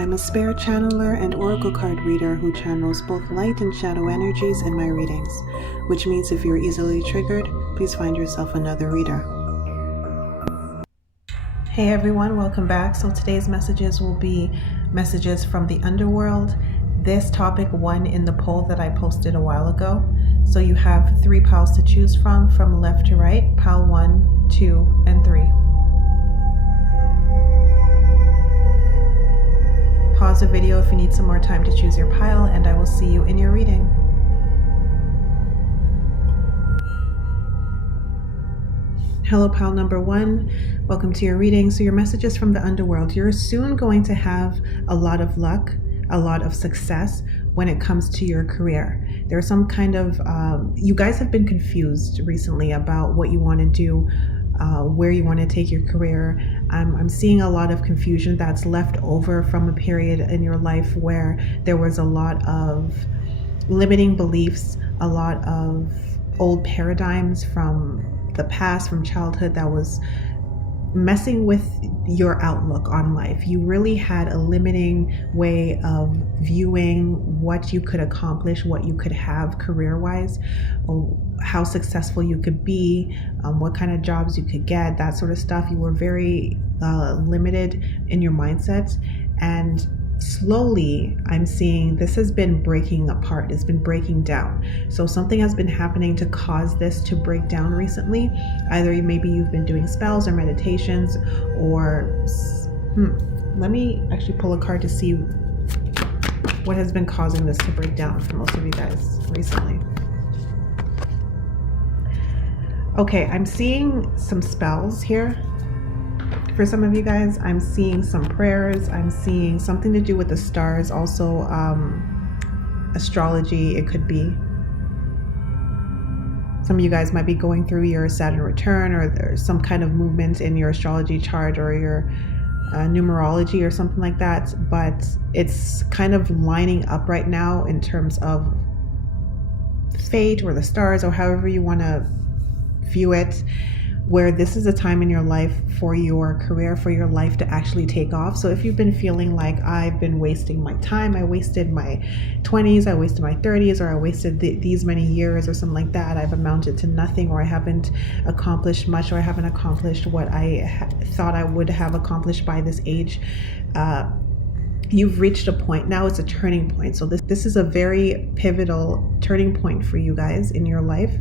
I'm a spirit channeler and oracle card reader who channels both light and shadow energies in my readings, which means if you're easily triggered, please find yourself another reader. Hey everyone, welcome back. So today's messages will be messages from the Underworld. This topic won in the poll that I posted a while ago. So you have 3 piles to choose from left to right, pile 1, 2, and 3. Pause the video if you need some more time to choose your pile, and I will see you in your reading. Hello, pile number 1. Welcome to your reading. So your messages from the Underworld. You're soon going to have a lot of luck, a lot of success when it comes to your career. There's some kind of, you guys have been confused recently about what you want to do, where you want to take your career. I'm seeing a lot of confusion that's left over from a period in your life where there was a lot of limiting beliefs, a lot of old paradigms from the past, from childhood, that was messing with your outlook on life. You really had a limiting way of viewing what you could accomplish, what you could have career-wise, how successful you could be, what kind of jobs you could get, that sort of stuff. You were very limited in your mindset, and slowly I'm seeing this has been breaking apart. It's been breaking down. So something has been happening to cause this to break down recently. Either maybe you've been doing spells or meditations, or let me actually pull a card to see what has been causing this to break down for most of you guys recently. Okay, I'm seeing some spells here. For some of you guys, I'm seeing some prayers. I'm seeing something to do with the stars, also astrology. It could be. Some of you guys might be going through your Saturn return, or there's some kind of movement in your astrology chart or your numerology or something like that. But it's kind of lining up right now in terms of fate or the stars, or however you want to view it, where this is a time in your life for your career, for your life to actually take off. So if you've been feeling like I've been wasting my time, I wasted my 20s, I wasted my 30s, or I wasted these many years or something like that, I've amounted to nothing, or I haven't accomplished much, or I haven't accomplished what I thought I would have accomplished by this age, you've reached a point. Now it's a turning point. So this is a very pivotal turning point for you guys in your life.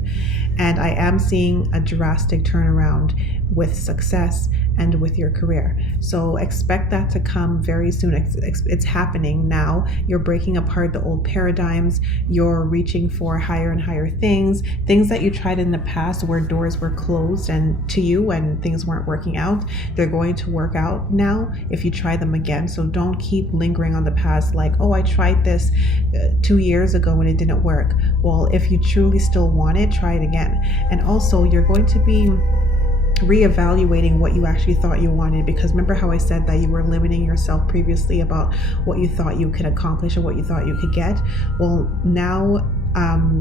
And I am seeing a drastic turnaround with success and with your career. So expect that to come very soon. It's happening now. You're breaking apart the old paradigms. You're reaching for higher and higher things that you tried in the past where doors were closed and to you and things weren't working out. They're going to work out now if you try them again. So don't keep lingering on the past like, oh, I tried this 2 years ago and it didn't work. Well, if you truly still want it, try it again. And also, you're going to be reevaluating what you actually thought you wanted, because remember how I said that you were limiting yourself previously about what you thought you could accomplish or what you thought you could get. Well, now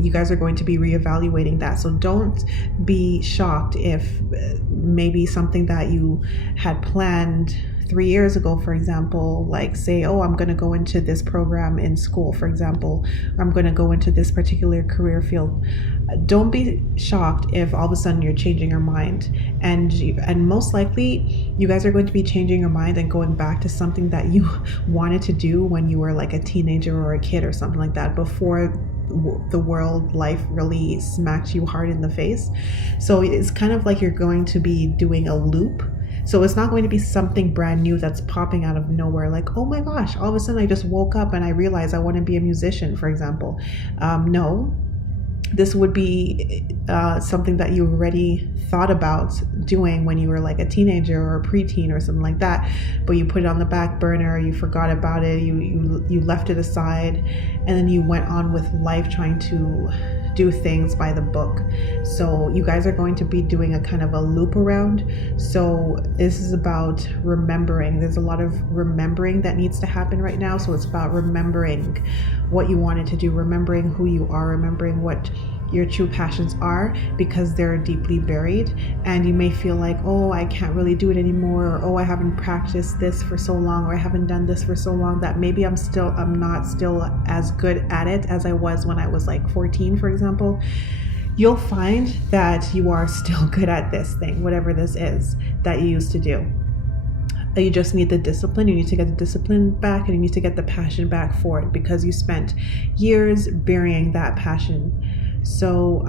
you guys are going to be reevaluating that. So don't be shocked if maybe something that you had planned 3 years ago, for example, like say, oh, I'm going to go into this program in school, for example, or I'm going to go into this particular career field. Don't be shocked if all of a sudden you're changing your mind, and most likely you guys are going to be changing your mind and going back to something that you wanted to do when you were like a teenager or a kid or something like that, before the world life really smacked you hard in the face. So it's kind of like you're going to be doing a loop. So it's not going to be something brand new that's popping out of nowhere, like, oh my gosh, all of a sudden I just woke up and I realized I want to be a musician, for example. No, this would be something that you already thought about doing when you were like a teenager or a preteen or something like that, but you put it on the back burner, you forgot about it, you left it aside, and then you went on with life trying to do things by the book. So you guys are going to be doing a kind of a loop around. So this is about remembering. There's a lot of remembering that needs to happen right now. So it's about remembering what you wanted to do, remembering who you are, remembering what your true passions are, because they're deeply buried. And you may feel like, oh, I can't really do it anymore, or oh, I haven't practiced this for so long, or I haven't done this for so long that maybe I'm not still as good at it as I was when I was like 14, for example. You'll find that you are still good at this thing, whatever this is that you used to do. You just need the discipline. You need to get the discipline back, and you need to get the passion back for it, because you spent years burying that passion. So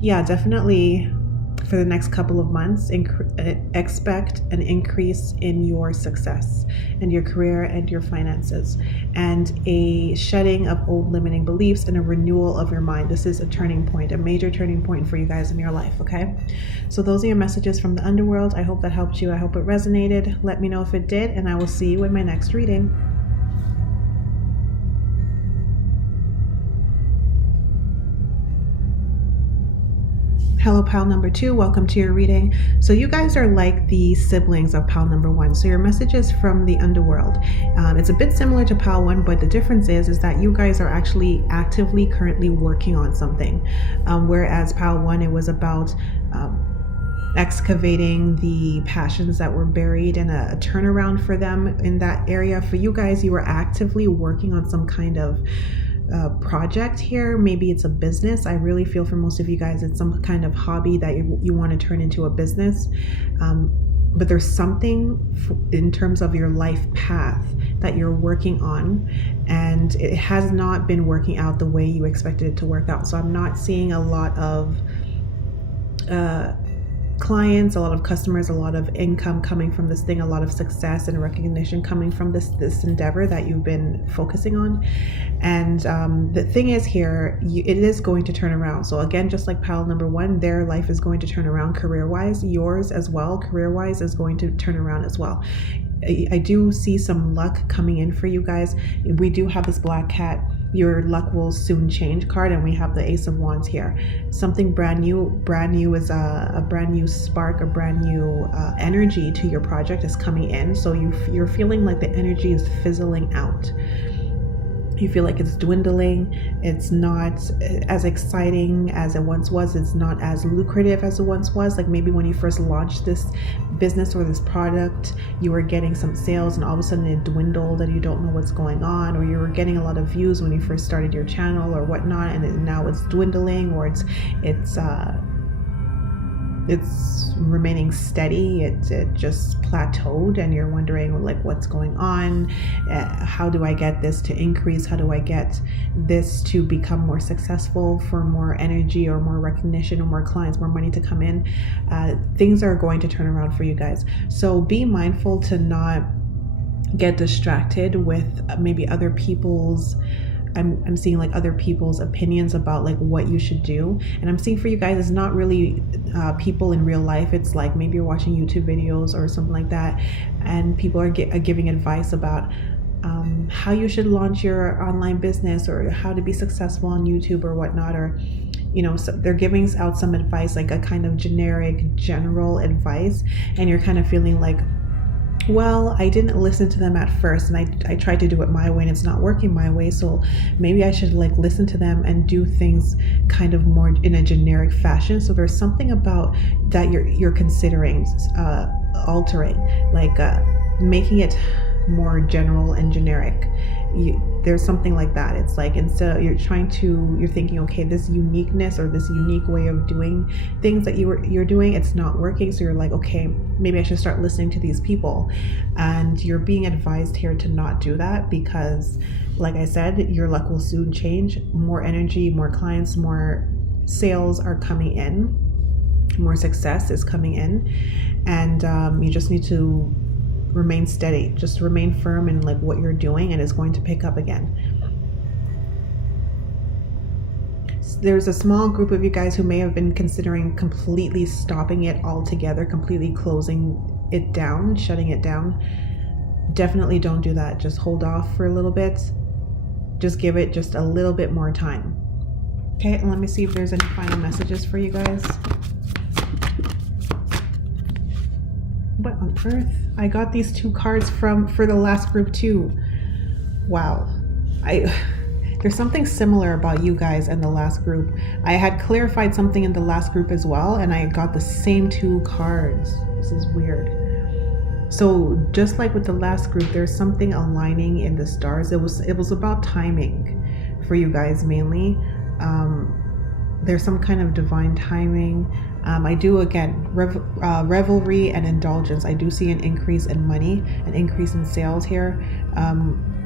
yeah, definitely for the next couple of months, expect an increase in your success and your career and your finances, and a shedding of old limiting beliefs and a renewal of your mind. This is a turning point, a major turning point for you guys in your life, okay? So those are your messages from the Underworld. I hope that helped you. I hope it resonated. Let me know if it did, and I will see you in my next reading. Hello, pile number 2. Welcome to your reading. So you guys are like the siblings of pile number 1. So your message is from the Underworld. It's a bit similar to pile 1, but the difference is that you guys are actually actively currently working on something. Whereas pile 1, it was about excavating the passions that were buried and a turnaround for them in that area. For you guys, you were actively working on some kind of project here. Maybe it's a business. I really feel for most of you guys it's some kind of hobby that you want to turn into a business, but there's something in terms of your life path that you're working on, and it has not been working out the way you expected it to work out. So I'm not seeing a lot of clients, a lot of customers, a lot of income coming from this thing, a lot of success and recognition coming from this endeavor that you've been focusing on. And the thing is here, it is going to turn around. So again, just like pile number 1, their life is going to turn around career-wise. Yours as well, career-wise, is going to turn around as well. I do see some luck coming in for you guys. We do have this black cat, your luck will soon change card, and we have the Ace of Wands here. Something brand new is a brand new spark, a brand new energy to your project is coming in. So you're feeling like the energy is fizzling out. You feel like it's dwindling. It's not as exciting as it once was. It's not as lucrative as it once was. Like maybe when you first launched this business or this product, you were getting some sales and all of a sudden it dwindled and you don't know what's going on, or you were getting a lot of views when you first started your channel or whatnot, and now it's dwindling, or it's remaining steady. It just plateaued, and you're wondering like what's going on. How do I get this to increase? How do I get this to become more successful, for more energy or more recognition or more clients, more money to come in? Things are going to turn around for you guys. So be mindful to not get distracted with maybe other people's I'm seeing like other people's opinions about like what you should do. And I'm seeing for you guys, it's not really people in real life. It's like maybe you're watching YouTube videos or something like that, and people are giving advice about how you should launch your online business or how to be successful on YouTube or whatnot, or so they're giving out some advice, like a kind of general advice, and you're kind of feeling like, well, I didn't listen to them at first, and I tried to do it my way and it's not working my way, so maybe I should like listen to them and do things kind of more in a generic fashion. So there's something about that you're considering altering, like making it more general and generic. There's something like that. It's like instead of you're thinking, okay, this uniqueness or this unique way of doing things that you're doing, it's not working. So you're like, okay, maybe I should start listening to these people. And you're being advised here to not do that, because like I said, your luck will soon change. More energy, more clients, more sales are coming in, more success is coming in, and you just need to remain steady. Just remain firm in like what you're doing, and it's going to pick up again. There's a small group of you guys who may have been considering completely stopping it altogether, completely closing it down, shutting it down. Definitely don't do that. Just hold off for a little bit. Just give it just a little bit more time. Okay, and let me see if there's any final messages for you guys. What on earth? I got these two cards for the last group too. Wow. There's something similar about you guys in the last group. I had clarified something in the last group as well, and I got the same 2 cards. This is weird. So just like with the last group, there's something aligning in the stars. It was about timing for you guys mainly. There's some kind of divine timing. I do, again, revelry and indulgence. I do see an increase in money, an increase in sales here.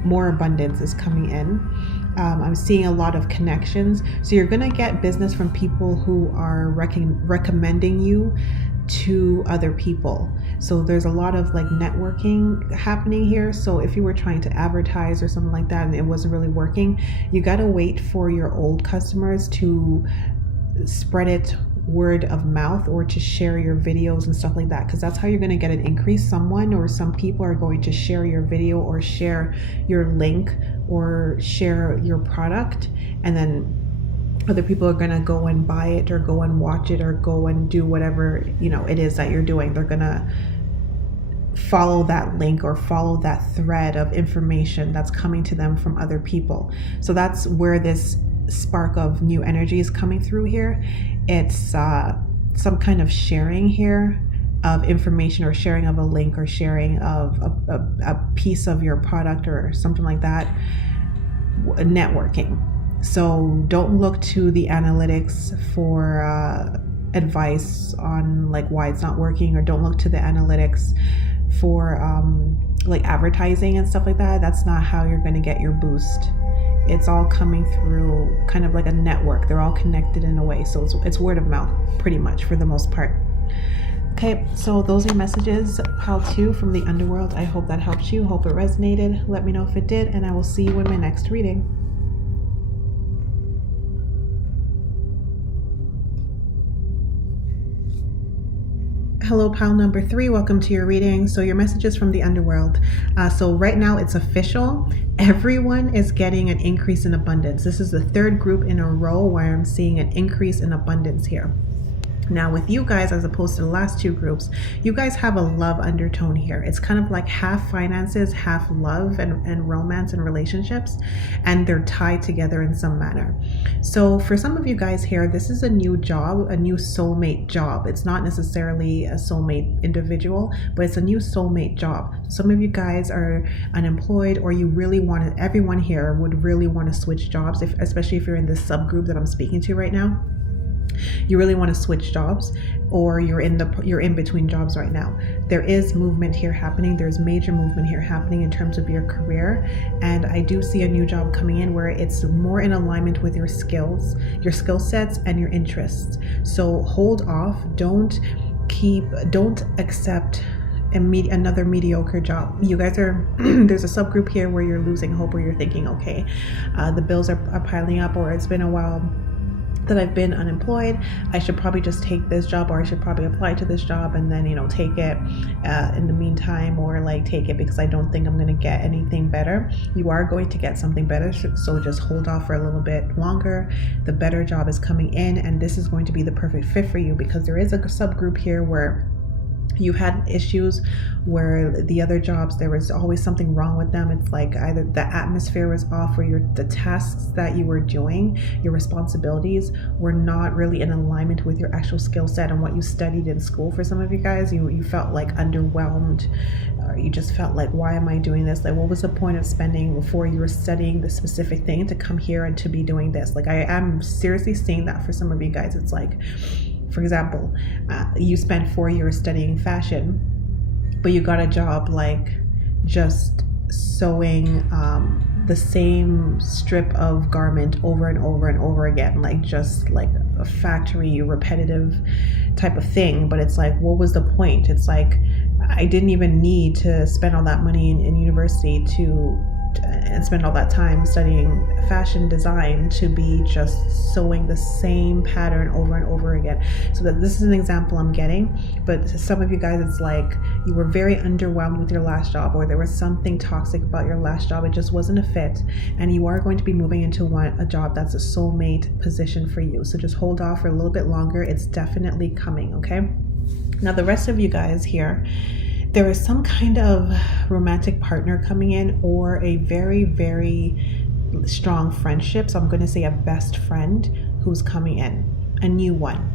More abundance is coming in. I'm seeing a lot of connections. So you're going to get business from people who are recommending you to other people. So there's a lot of like networking happening here. So if you were trying to advertise or something like that and it wasn't really working, you got to wait for your old customers to spread it word of mouth or to share your videos and stuff like that, because that's how you're going to get an increase. Someone or some people are going to share your video or share your link or share your product, and then other people are going to go and buy it or go and watch it or go and do whatever it is that you're doing. They're going to follow that link or follow that thread of information that's coming to them from other people. So that's where this spark of new energy is coming through here. It's some kind of sharing here of information or sharing of a link or sharing of a piece of your product or something like that. Networking. So don't look to the analytics for advice on like why it's not working, or don't look to the analytics for like advertising and stuff like that. That's not how you're going to get your boost. It's all coming through kind of like a network. They're all connected in a way. So it's word of mouth pretty much for the most part. Okay, so those are messages, pile 2 from the Underworld. I hope that helped you. Hope it resonated. Let me know if it did, and I will see you in my next reading. Hello, pile number 3. Welcome to your reading. So your messages from the Underworld. So right now it's official. Everyone is getting an increase in abundance. This is the 3rd group in a row where I'm seeing an increase in abundance here. Now with you guys, as opposed to the last 2 groups, you guys have a love undertone here. It's kind of like half finances, half love and romance and relationships, and they're tied together in some manner. So for some of you guys here, this is a new job, a new soulmate job. It's not necessarily a soulmate individual, but it's a new soulmate job. Some of you guys are unemployed, or you really want to, everyone here would really want to switch jobs, especially if you're in this subgroup that I'm speaking to right now. You really want to switch jobs, or you're in between jobs right now. There is movement here happening. There's major movement here happening in terms of your career, and I do see a new job coming in where it's more in alignment with your skills, your skill sets, and your interests. So hold off. Don't accept another mediocre job. You guys are there's a subgroup here where you're losing hope, or you're thinking, okay, the bills are piling up, or it's been a while that I've been unemployed. I should probably just take this job, or I should probably apply to this job and then take it in the meantime, or like take it because I don't think I'm going to get anything better. You are going to get something better, so just hold off for a little bit longer. The better job is coming in, and this is going to be the perfect fit for you, because there is a subgroup here where you've had issues where the other jobs, there was always something wrong with them. It's like either the atmosphere was off, or the tasks that you were doing, your responsibilities were not really in alignment with your actual skill set and what you studied in school. For some of you guys, you felt like underwhelmed, or you just felt like, why am I doing this? Like, what was the point of spending before you were studying the specific thing to come here and to be doing this? Like, I am seriously seeing that for some of you guys. It's like, for example, you spent 4 years studying fashion, but you got a job like just sewing the same strip of garment over and over and over again, like just like a factory repetitive type of thing. But it's like, what was the point? It's like, I didn't even need to spend all that money in university and spend all that time studying fashion design to be just sewing the same pattern over and over again. So that this is an example I'm getting. But to some of you guys, it's like you were very underwhelmed with your last job, or there was something toxic about your last job. It just wasn't a fit, and you are going to be moving into a job that's a soulmate position for you. So just hold off for a little bit longer. It's definitely coming, okay? Now the rest of you guys here, there is some kind of romantic partner coming in, or a very, very strong friendship. So I'm going to say a best friend who's coming in, a new one.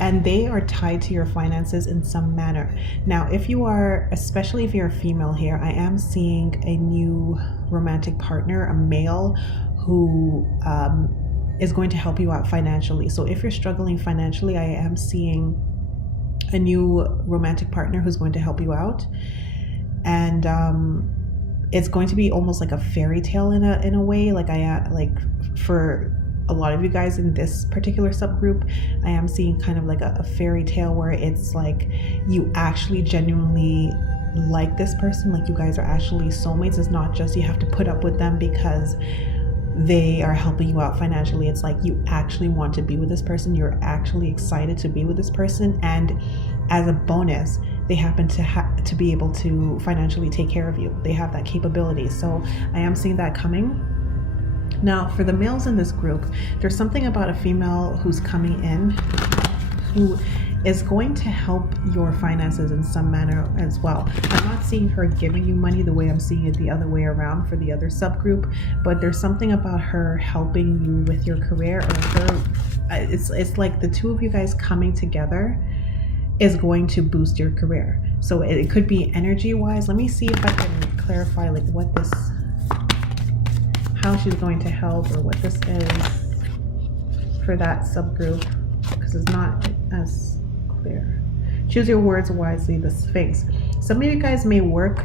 And they are tied to your finances in some manner. Now, if you are, especially if you're a female here, I am seeing a new romantic partner, a male who is going to help you out financially. So if you're struggling financially, I am seeing a new romantic partner who's going to help you out. And it's going to be almost like a fairy tale in a way. Like for a lot of you guys in this particular subgroup, I am seeing kind of like a fairy tale where it's like you actually genuinely like this person, like you guys are actually soulmates. It's not just you have to put up with them because they are helping you out financially. It's like you actually want to be with this person. You're actually excited to be with this person, and as a bonus, they happen to be able to financially take care of you. They have that capability. So I am seeing that coming. Now, for the males in this group, there's something about a female who's coming in who is going to help your finances in some manner as well. I'm not seeing her giving you money the way I'm seeing it the other way around for the other subgroup, but there's something about her helping you with your career, or her, it's like the two of you guys coming together is going to boost your career. So it could be energy wise. Let me see if I can clarify like what this, how she's going to help, or what this is for that subgroup, because it's not as clear. Choose your words wisely, the Sphinx. Some of you guys may work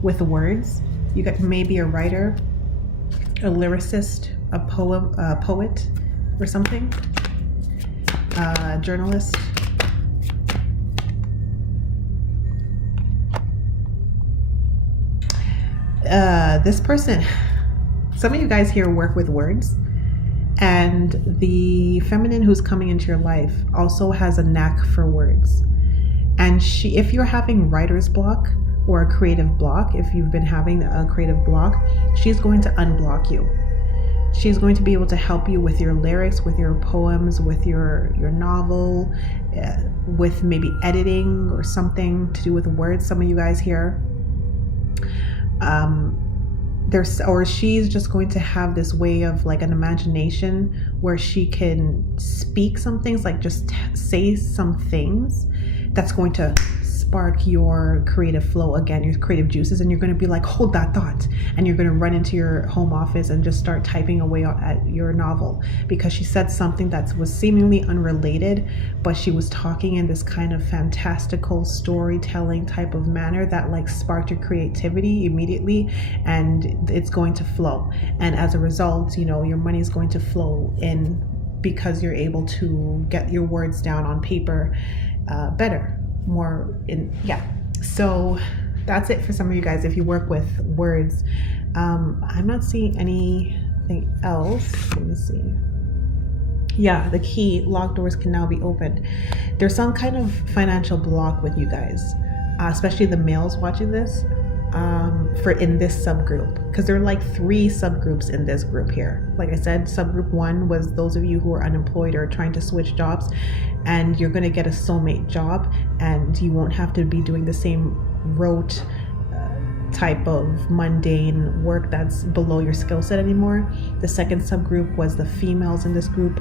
with words. You may be a writer, a lyricist, a poet or something, a journalist. This person, some of you guys here work with words, and the feminine who's coming into your life also has a knack for words. And if you're having writer's block or a creative block, if you've been having a creative block, she's going to unblock you. She's going to be able to help you with your lyrics, with your poems, with your novel, with maybe editing or something to do with words. Some of you guys here, she's just going to have this way of like an imagination where she can speak some things, like just say some things that's going to spark your creative flow again, your creative juices, and you're going to be like, hold that thought, and you're going to run into your home office and just start typing away at your novel, because she said something that was seemingly unrelated, but she was talking in this kind of fantastical storytelling type of manner that like sparked your creativity immediately, and it's going to flow. And as a result, you know, your money is going to flow in because you're able to get your words down on paper better. So that's it for some of you guys if you work with words. I'm not seeing anything else. Let me see. Yeah, the key, locked doors can now be opened. There's some kind of financial block with you guys, especially the males watching this, for in this subgroup, because there are like 3 subgroups in this group here. Like I said, subgroup 1 was those of you who are unemployed or trying to switch jobs, and you're going to get a soulmate job, and you won't have to be doing the same rote type of mundane work that's below your skill set anymore. The second subgroup was the females in this group,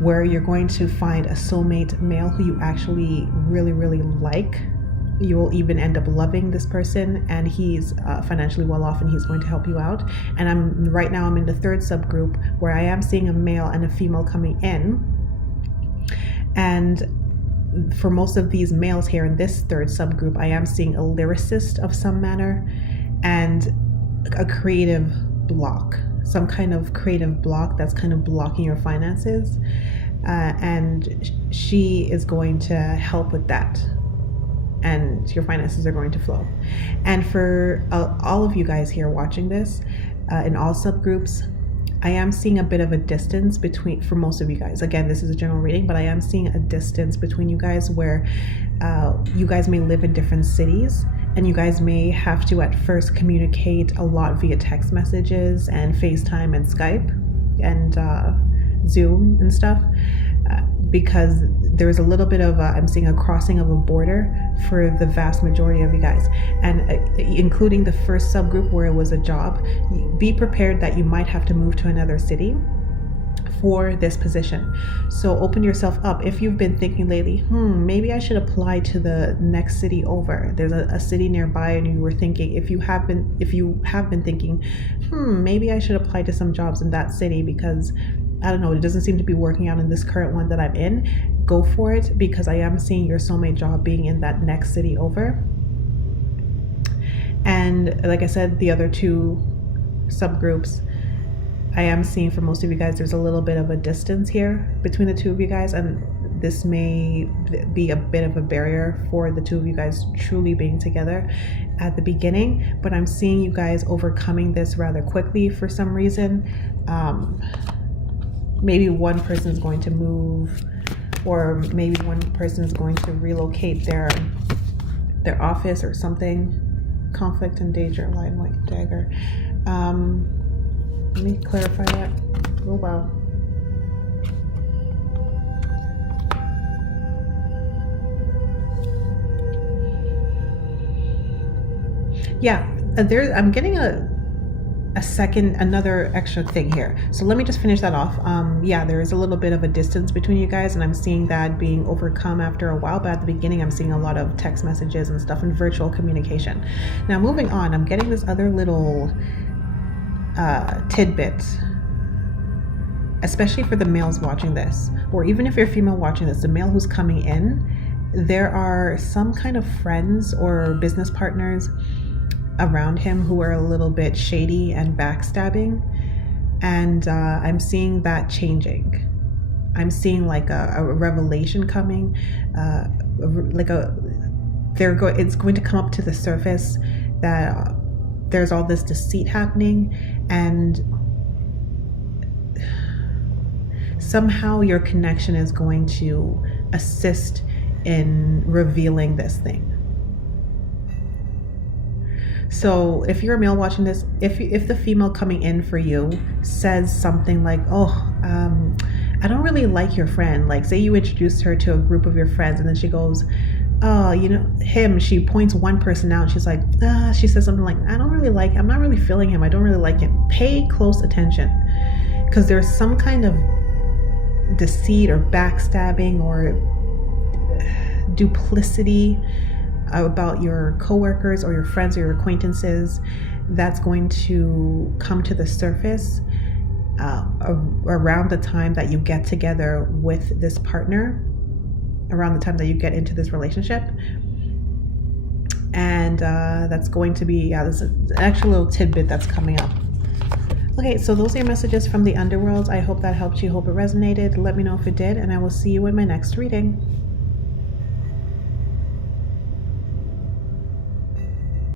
where you're going to find a soulmate male who you actually really, really like. You will even end up loving this person, and he's financially well off, and he's going to help you out. And right now I'm in the third subgroup, where I am seeing a male and a female coming in. And for most of these males here in this third subgroup, I am seeing a lyricist of some manner and a creative block, some kind of creative block that's kind of blocking your finances. And she is going to help with that, and your finances are going to flow. And for all of you guys here watching this, in all subgroups, I am seeing a bit of a distance between, for most of you guys, again, this is a general reading, but I am seeing a distance between you guys where you guys may live in different cities, and you guys may have to at first communicate a lot via text messages and FaceTime and Skype and Zoom and stuff. because there's a little bit of I'm seeing a crossing of a border for the vast majority of you guys, and including the first subgroup where it was a job. Be prepared that you might have to move to another city for this position. So open yourself up. If you've been thinking lately, maybe I should apply to the next city over. There's a city nearby, and you were thinking, if you have been thinking, maybe I should apply to some jobs in that city because I don't know, it doesn't seem to be working out in this current one that I'm in. Go for it, because I am seeing your soulmate job being in that next city over. And like I said, the other two subgroups, I am seeing for most of you guys, there's a little bit of a distance here between the two of you guys, and this may be a bit of a barrier for the two of you guys truly being together at the beginning. But I'm seeing you guys overcoming this rather quickly for some reason. Maybe one person is going to move, or maybe one person is going to relocate their office or something. Conflict and danger, line white dagger. Let me clarify that. Oh wow. Yeah, I'm getting another extra thing here. So let me just finish that off. Yeah, there is a little bit of a distance between you guys, and I'm seeing that being overcome after a while, but at the beginning I'm seeing a lot of text messages and stuff and virtual communication. Now moving on, I'm getting this other little tidbit, especially for the males watching this, or even if you're female watching this, the male who's coming in, there are some kind of friends or business partners around him who are a little bit shady and backstabbing, and I'm seeing that changing. I'm seeing like a revelation coming, it's going to come up to the surface that there's all this deceit happening, and somehow your connection is going to assist in revealing this thing. So if you're a male watching this, if the female coming in for you says something like, I don't really like your friend, like say you introduced her to a group of your friends, and then she goes, oh, him, she points one person out, she's like, she says something like, I'm not really feeling him, I don't really like him. Pay close attention, because there's some kind of deceit or backstabbing or duplicity about your coworkers or your friends or your acquaintances that's going to come to the surface around the time that you get together with this partner, around the time that you get into this relationship. And that's going to be, this is an extra little tidbit that's coming up. Okay, so those are your messages from the Underworld. I hope that helped you. Hope it resonated. Let me know if it did, and I will see you in my next reading.